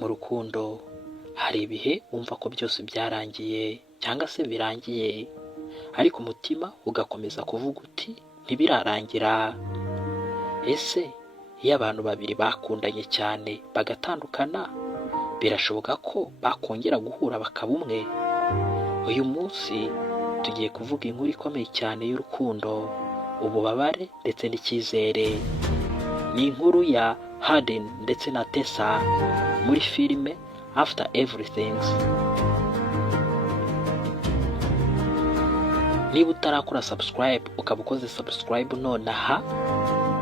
Mu rukundo hari ibihe wumva ko byose byarangiye cyangwa se birangiye, ariko umutima ugakomeza kuvuga uti ntibirarangira. Ese iyo abantu babiri bakundanye cyane bagatandukana, birashoboka ko bakongera guhura bakaba umwe? Uyu munsi tugiye kuvuga inkuru ikomeye cyane y'urukundo, ububabare ndetse n'icyizere. Ni inkuru ya Hayden ndetse na Tessa muri filime After Everything. Niba utarakora subscribe ukaba ukoze subscribe nonaha,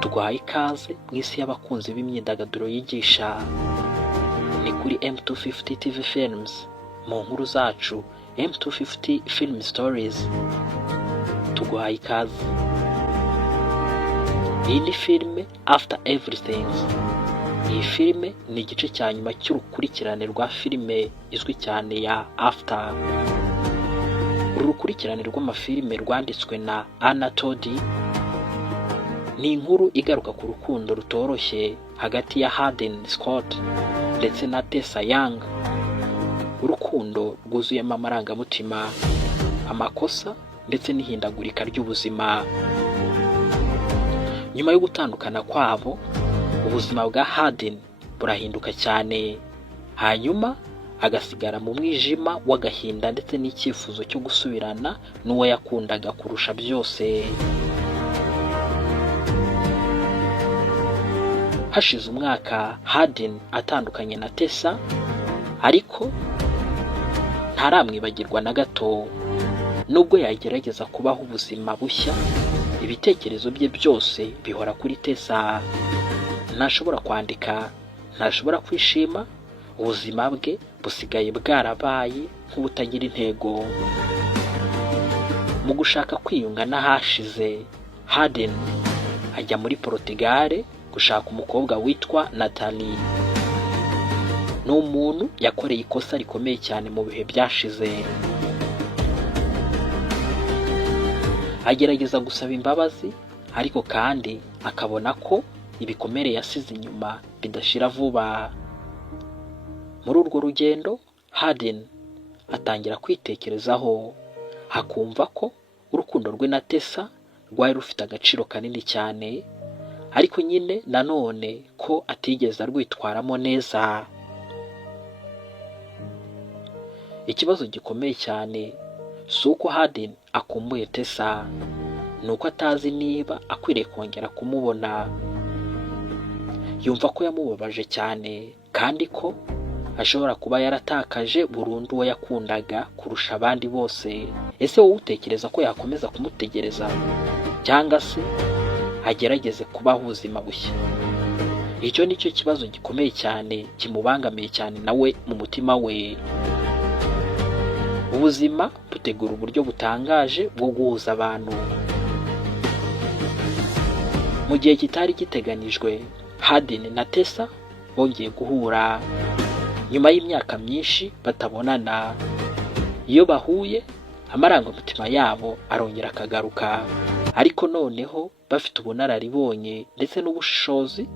tuguhaye ikaze mu isi y'abakunzi b'imyidagaduro yigisha. Ni kuri M250 TV Films, mu nkuru zacu M250 Film Stories. Tuguhaye ikaze. Iyi ni filime After Everything. Iyi filime ni igice cya nyuma cy'urukurikirane rwa filime izwi cyane ya After. Uru rukurikirane rw'amafilime rwanditswe na Anna Todd. Ni inkuru igaruka ku rukundo rutoroshye hagati ya Hayden Scott ndetse na Tessa Young. Urukundo rwuzuyemo amarangamutima, amakosa ndetse n'ihindagurika ry'ubuzima. Nyuma yo gutandukana kwabo, ubuzima bwa Hayden burahinduka cyane, hanyuma agasigara mu mwijima w'agahinda ndetse n'icyifuzo cyo gusubirana n'uwo yakundaga kurusha byose. Hashize umwaka Hayden atandukanye na Tessa, ariko ntaramwibagirwa na gato. Nubwo yagerageza kubaho ubuzima bushya, ibitekerezo bye byose bihora kuri Tessa. Ntashobora kwandika, ntashobora kwishima, ubuzima bwe busigaye bwarabaye nk'ubutagira intego. Mu gushaka kwiyunga n'ahashize, Hayden ajya muri Portugal gushaka umukobwa witwa Natalie. Ni umuntu yakoreye ikosa rikomeye cyane mu bihe byashize. Agerageza gusaba imbabazi, ariko kandi akabona ko ibikomere yasize inyuma bidashira vuba. Muri urwo rugendo, Hayden atangira kwitekerezaho, akumva ko urukundo rwe na Tessa rwari rufite agaciro kanini cyane, ariko nyine nanone ko atigeze arwitwaramo neza. Ikibazo gikomeye cyane si uko Hayden akumbuye Tessa, ni uko atazi niba akwiriye kongera kumubona. Yumva ko yamubabaje cyane, kandi ko ashobora kuba yaratakaje burundu uwo yakundaga kurusha abandi bose. Ese wowe utekereza ko yakomeza kumutegereza, cyangwa se agerageze kubaho ubuzima bushya? Icyo ni cyo kibazo gikomeye cyane kimubangamiye cyane nawe mu mutima we. Ubuzima butegura uburyo butangaje bwo guhuza abantu. Mu gihe kitari giteganijwe, Hayden na Tessa bongeye guhura nyuma y'imyaka myinshi batabonana. Iyo bahuye, amarangamutima yabo arongera akagaruka, ariko noneho bafite ubunararibonye ndetse n'ubushishozi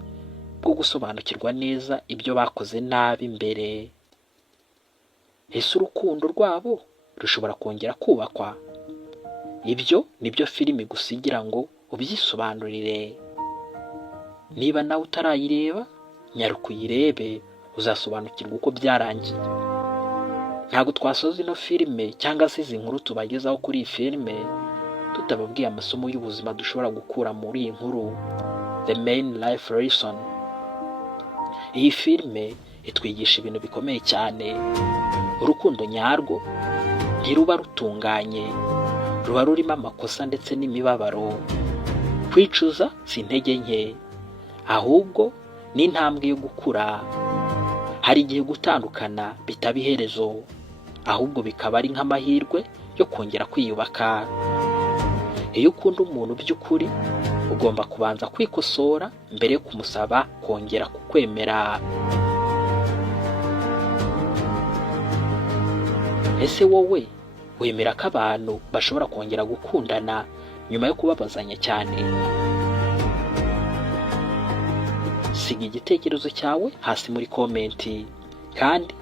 bwo gusobanukirwa neza ibyo bakoze nabi mbere. Ese urukundo rwabo rushobora kongera kubakwa? Ibyo nibyo filimi gusigira ngo ubyisobanurire. Niba nawe utarayireba, nyaruka uyirebe, uzasobanukirwa uko byarangiye. Ntabwo twasoza ino filime cyangwa se izi nkuru tubagezaho kuri iyi filime tutababwiye amasomo y'ubuzima dushobora gukura muri iyi nkuru, the main life lesson. Iyi filime itwigisha ibintu bikomeye cyane. Urukundo nyarwo ntiruba rutunganye, ruba rurimo amakosa ndetse n'imibabaro. Kwicuza si intege nke, ahubwo ni intambwe yo gukura. Hari igihe gutandukana bitaba iherezo, ahubwo bikaba ari nk'amahirwe yo kongera kwiyubaka. Iyo ukunda umuntu by'ukuri, ugomba kubanza kwikosora mbere yo kumusaba kongera kukwemera. Ese wowe wemera ko abantu bashobora kongera gukundana nyuma yo kubabazanya cyane? Siga igitekerezo cyawe hasi muri komenti. kandi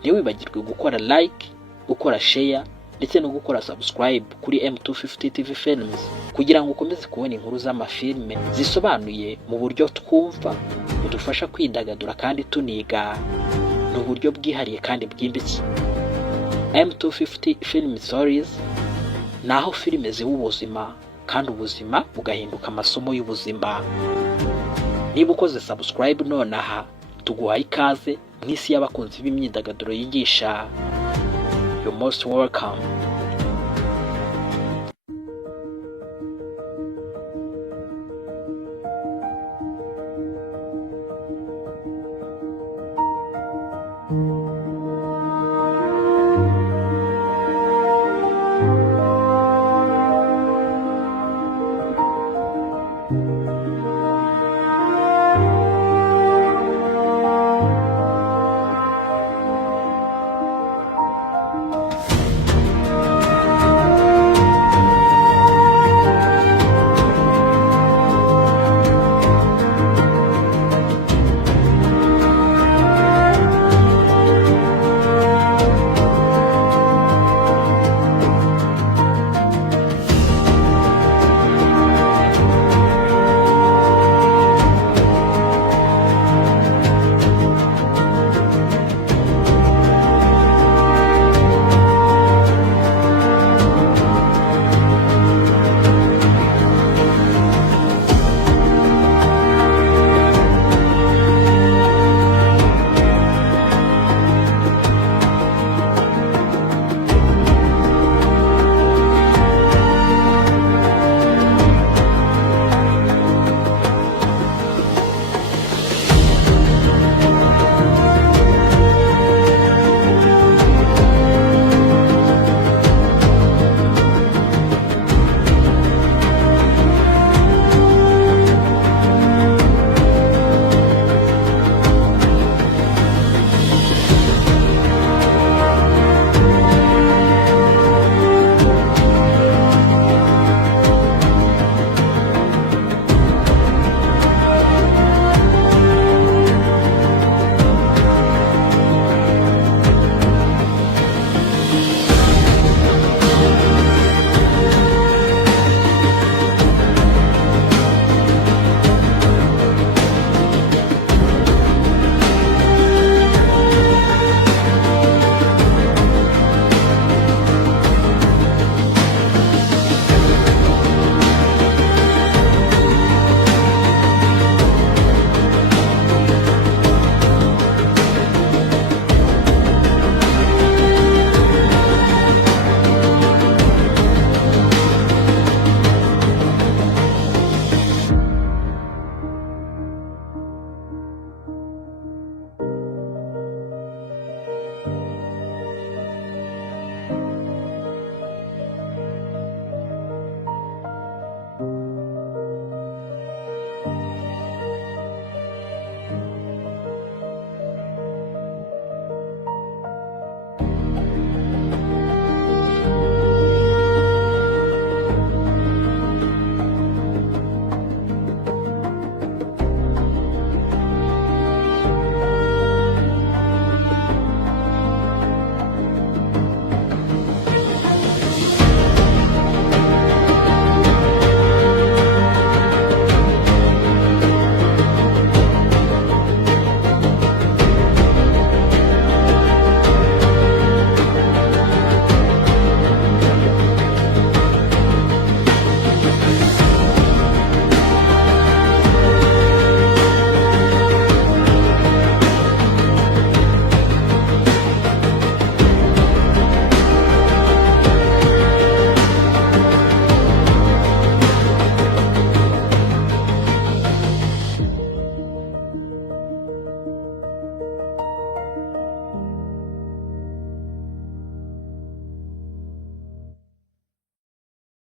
ntiwibagirwe gukora like, gukora share ndetse no gukora subscribe kuri M250 TV Films kugira ngo ukomeze kubona inkuru z'amafilme zisobanuye mu buryo twumva, budufasha kwidagadura kandi tuniga ni uburyo bwihariye kandi bwimbitse. M250 Film Stories naho filime ziba ubuzima kandi ubuzima bugahinduka amasomo y'ubuzima. Niba ukoze subscribe nonaha, tuguhaye ikaze mu isi y'abakunzi b'imyidagaduro yigisha. You're most welcome.